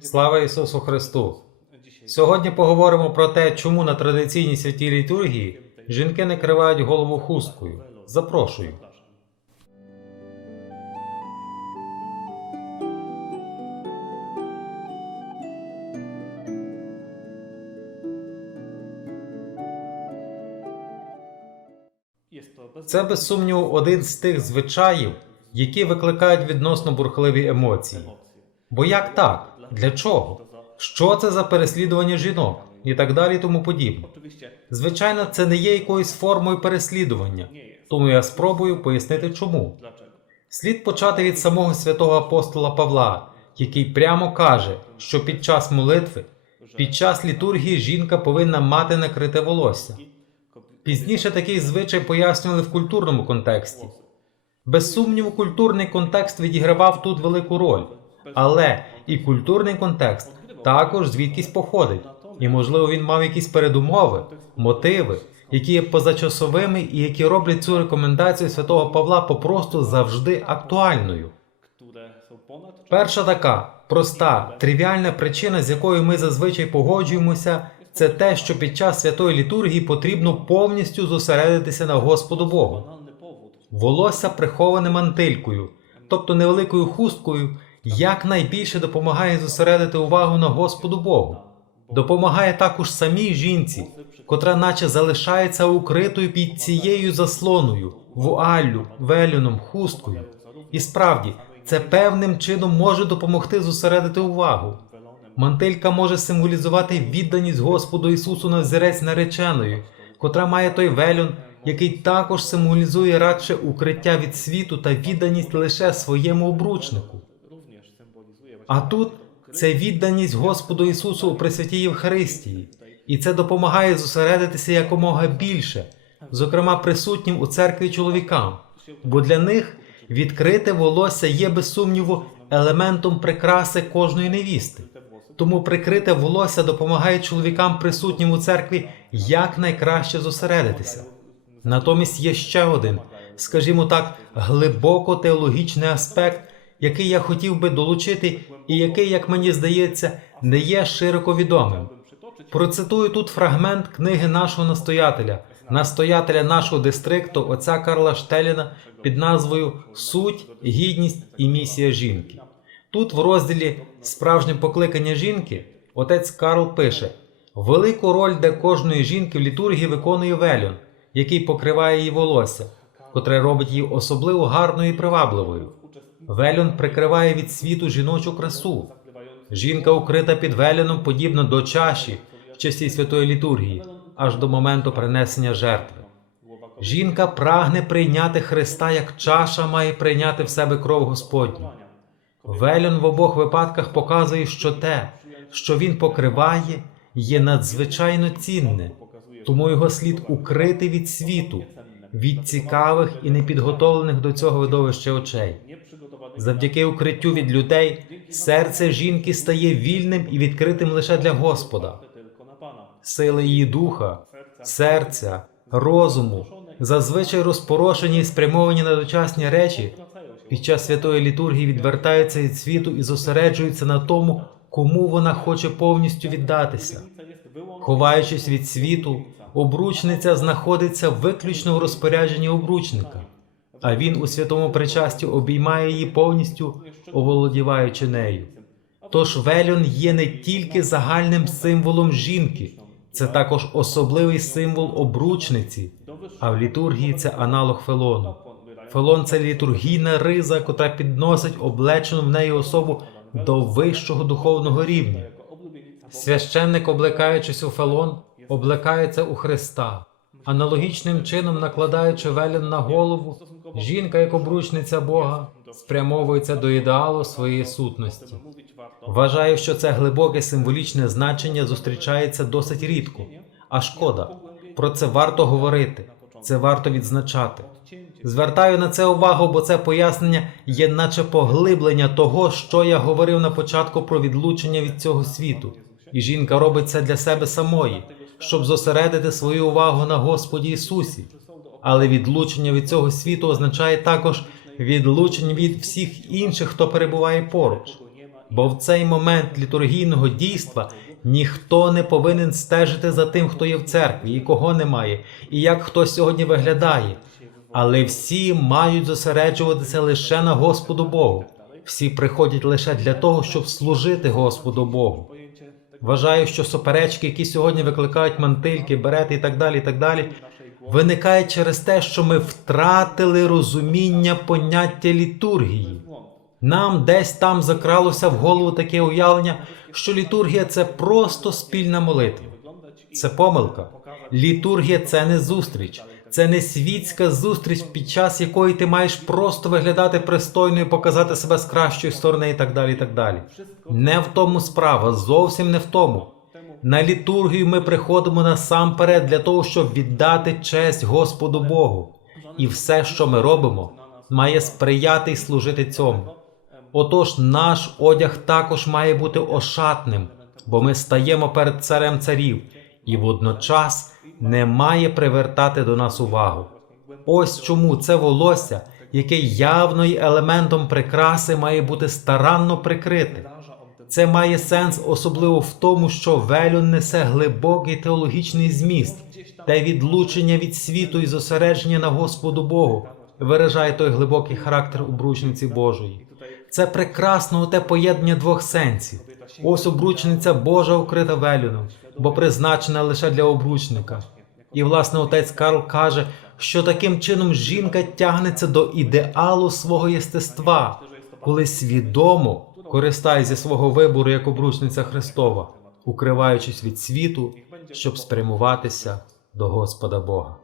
Слава Ісусу Христу! Сьогодні поговоримо про те, чому на традиційній святій літургії жінки не кривають голову хусткою. Запрошую. Це без сумніву один з тих звичаїв, які викликають відносно бурхливі емоції. Бо як так? Для чого? Що це за переслідування жінок? І так далі, тому подібне. Звичайно, це не є якоюсь формою переслідування, тому я спробую пояснити чому. Слід почати від самого святого апостола Павла, який прямо каже, що під час молитви, під час літургії жінка повинна мати накрите волосся. Пізніше такий звичай пояснювали в культурному контексті. Без сумніву, культурний контекст відігравав тут велику роль, але і культурний контекст також звідкись походить, і, можливо, він мав якісь передумови, мотиви, які є позачасовими і які роблять цю рекомендацію святого Павла попросту завжди актуальною. Перша така проста, тривіальна причина, з якою ми зазвичай погоджуємося, це те, що під час святої літургії потрібно повністю зосередитися на Господу Богу. Волосся приховане мантилькою, тобто невеликою хусткою, якнайбільше допомагає зосередити увагу на Господу Богу. Допомагає також самій жінці, котра наче залишається укритою під цією заслоною, вуаллю, велюном, хусткою. І справді, це певним чином може допомогти зосередити увагу. Мантилька може символізувати відданість Господу Ісусу на взірець нареченої, котра має той велюн, який також символізує радше укриття від світу та відданість лише своєму обручнику. А тут це відданість Господу Ісусу у Пресвятій Євхаристії, і це допомагає зосередитися якомога більше, зокрема присутнім у церкві чоловікам, бо для них відкрите волосся є без сумніву елементом прикраси кожної невісти. Тому прикрите волосся допомагає чоловікам присутнім у церкві якнайкраще зосередитися. Натомість є ще один, скажімо так, глибоко теологічний аспект, який я хотів би долучити, і який, як мені здається, не є широко відомим. Процитую тут фрагмент книги нашого настоятеля, настоятеля нашого дистрикту, отця Карла Штеліна під назвою Суть, гідність і місія жінки. Тут, в розділі Справжнє покликання жінки, отець Карл пише: велику роль для кожної жінки в літургії виконує велюн, який покриває її волосся, котре робить її особливо гарною і привабливою. Велюн прикриває від світу жіночу красу. Жінка укрита під велюном подібно до чаші в часі святої літургії, аж до моменту принесення жертви. Жінка прагне прийняти Христа, як чаша має прийняти в себе кров Господню. Велюн в обох випадках показує, що те, що він покриває, є надзвичайно цінне, тому його слід укрити від світу, від цікавих і непідготовлених до цього видовища очей. Завдяки укриттю від людей серце жінки стає вільним і відкритим лише для Господа. Сили її духа, серця, розуму, зазвичай розпорошені і спрямовані на дочасні речі, під час святої літургії відвертаються від світу і зосереджуються на тому, кому вона хоче повністю віддатися. Ховаючись від світу, обручниця знаходиться виключно в розпорядженні обручника, а він у святому причасті обіймає її повністю, оволодіваючи нею. Тож велюн є не тільки загальним символом жінки, це також особливий символ обручниці, а в літургії це аналог фелону. Фелон це літургійна риза, котра підносить облечену в неї особу до вищого духовного рівня. Священник, облекаючись у фелон, облекається у Христа. Аналогічним чином, накладаючи велін на голову, жінка, як обручниця Бога, спрямовується до ідеалу своєї сутності. Вважаю, що це глибоке символічне значення зустрічається досить рідко, а шкода. Про це варто говорити, це варто відзначати. Звертаю на це увагу, бо це пояснення є наче поглиблення того, що я говорив на початку про відлучення від цього світу. І жінка робить це для себе самої, щоб зосередити свою увагу на Господі Ісусі. Але відлучення від цього світу означає також відлучення від всіх інших, хто перебуває поруч. Бо в цей момент літургійного дійства ніхто не повинен стежити за тим, хто є в церкві і кого немає, і як хто сьогодні виглядає. Але всі мають зосереджуватися лише на Господу Богу. Всі приходять лише для того, щоб служити Господу Богу. Вважаю, що суперечки, які сьогодні викликають мантильки, берети і так далі, і так далі, виникають через те, що ми втратили розуміння поняття літургії. Нам десь там закралося в голову таке уявлення, що літургія це просто спільна молитва. Це помилка. Літургія це не зустріч, це не світська зустріч, під час якої ти маєш просто виглядати пристойно і показати себе з кращої сторони, і так далі. і так далі. Не в тому справа, зовсім не в тому. На літургію ми приходимо насамперед для того, щоб віддати честь Господу Богу. І все, що ми робимо, має сприяти і служити цьому. Отож, наш одяг також має бути ошатним, бо ми стаємо перед царем царів, і водночас не має привертати до нас увагу. Ось чому це волосся, яке явно є елементом прикраси, має бути старанно прикрите. Це має сенс особливо в тому, що велюн несе глибокий теологічний зміст, те відлучення від світу і зосередження на Господу Богу виражає той глибокий характер обручниці Божої. Це прекрасно те поєднання двох сенсів. Ось обручниця Божа укрита велюном, бо призначена лише для обручника. І власне отець Карл каже, що таким чином жінка тягнеться до ідеалу свого єстества, коли свідомо користає зі свого вибору як обручниця Христова, укриваючись від світу, щоб спрямуватися до Господа Бога.